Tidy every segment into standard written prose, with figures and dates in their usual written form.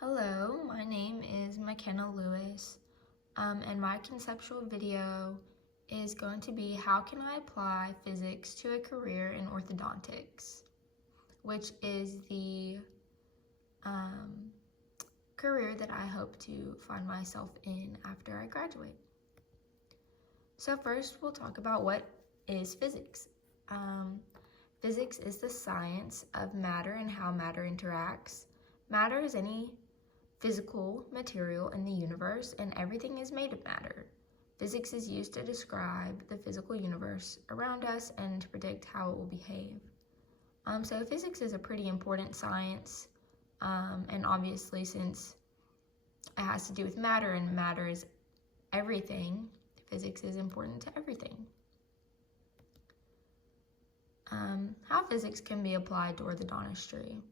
Hello, my name is McKenna Lewis, and my conceptual video is going to be how can I apply physics to a career in orthodontics, which is the career that I hope to find myself in after I graduate. So first we'll talk about what is physics. Physics is the science of matter and how matter interacts. Matter is any physical material in the universe, and everything is made of matter. Physics is used to describe the physical universe around us and to predict how it will behave. So physics is a pretty important science, and obviously since it has to do with matter and matter is everything, physics is important to everything. How physics can be applied to orthodontistry.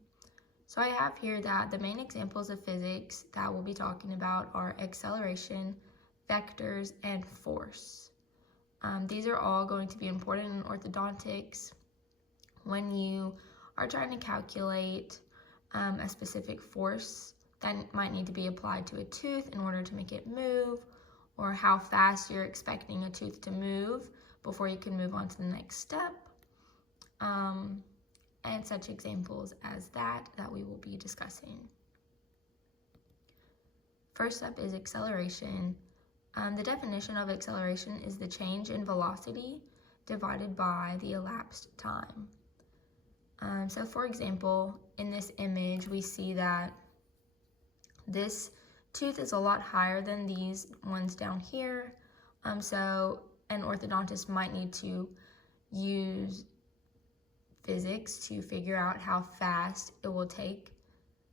So I have here that the main examples of physics that we'll be talking about are acceleration, vectors, and force. These are all going to be important in orthodontics when you are trying to calculate a specific force that might need to be applied to a tooth in order to make it move, or how fast you're expecting a tooth to move before you can move on to the next step. And such examples as that we will be discussing. First up is acceleration. The definition of acceleration is the change in velocity divided by the elapsed time. So for example, in this image, we see that this tooth is a lot higher than these ones down here. So an orthodontist might need to use physics to figure out how fast it will take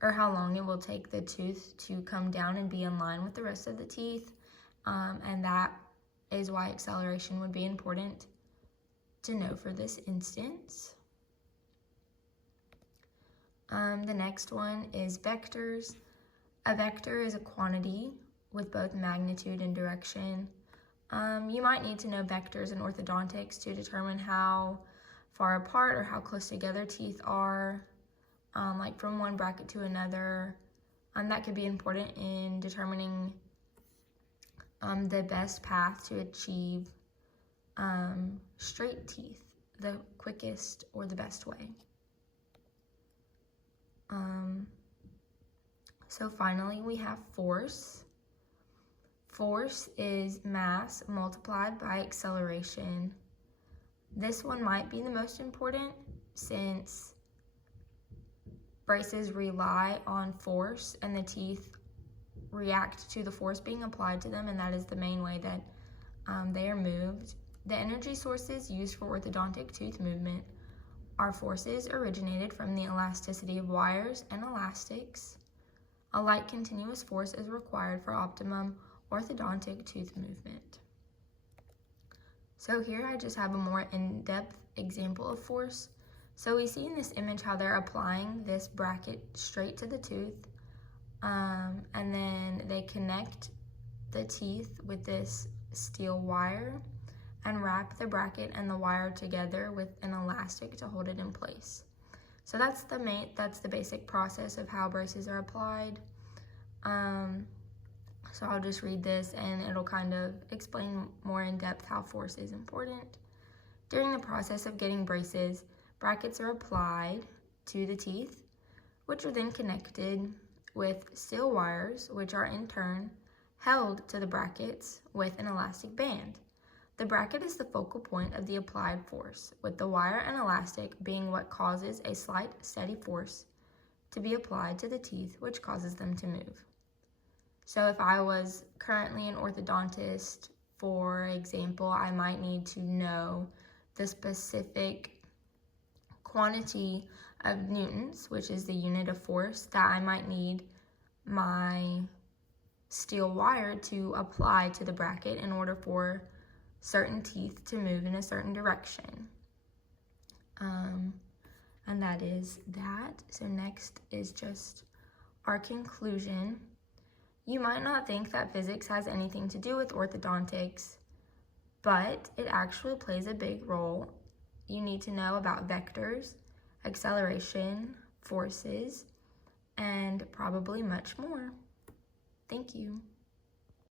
or how long it will take the tooth to come down and be in line with the rest of the teeth. And that is why acceleration would be important to know for this instance. The next one is vectors. A vector is a quantity with both magnitude and direction. You might need to know vectors in orthodontics to determine how far apart or how close together teeth are, like from one bracket to another. That could be important in determining the best path to achieve straight teeth, the quickest or the best way. So finally we have force. Force is mass multiplied by acceleration. This one might be the most important since braces rely on force and the teeth react to the force being applied to them, and that is the main way that they are moved. The energy sources used for orthodontic tooth movement are forces originated from the elasticity of wires and elastics. A like continuous force is required for optimum orthodontic tooth movement. So here I just have a more in-depth example of force. So we see in this image how they're applying this bracket straight to the tooth, and then they connect the teeth with this steel wire and wrap the bracket and the wire together with an elastic to hold it in place. So that's the basic process of how braces are applied. So I'll just read this and it'll kind of explain more in depth how force is important. During the process of getting braces, brackets are applied to the teeth, which are then connected with steel wires, which are in turn held to the brackets with an elastic band. The bracket is the focal point of the applied force, with the wire and elastic being what causes a slight steady force to be applied to the teeth, which causes them to move. So if I was currently an orthodontist, for example, I might need to know the specific quantity of newtons, which is the unit of force, that I might need my steel wire to apply to the bracket in order for certain teeth to move in a certain direction. And that is that. So next is just our conclusion. You might not think that physics has anything to do with orthodontics, but it actually plays a big role. You need to know about vectors, acceleration, forces, and probably much more. Thank you.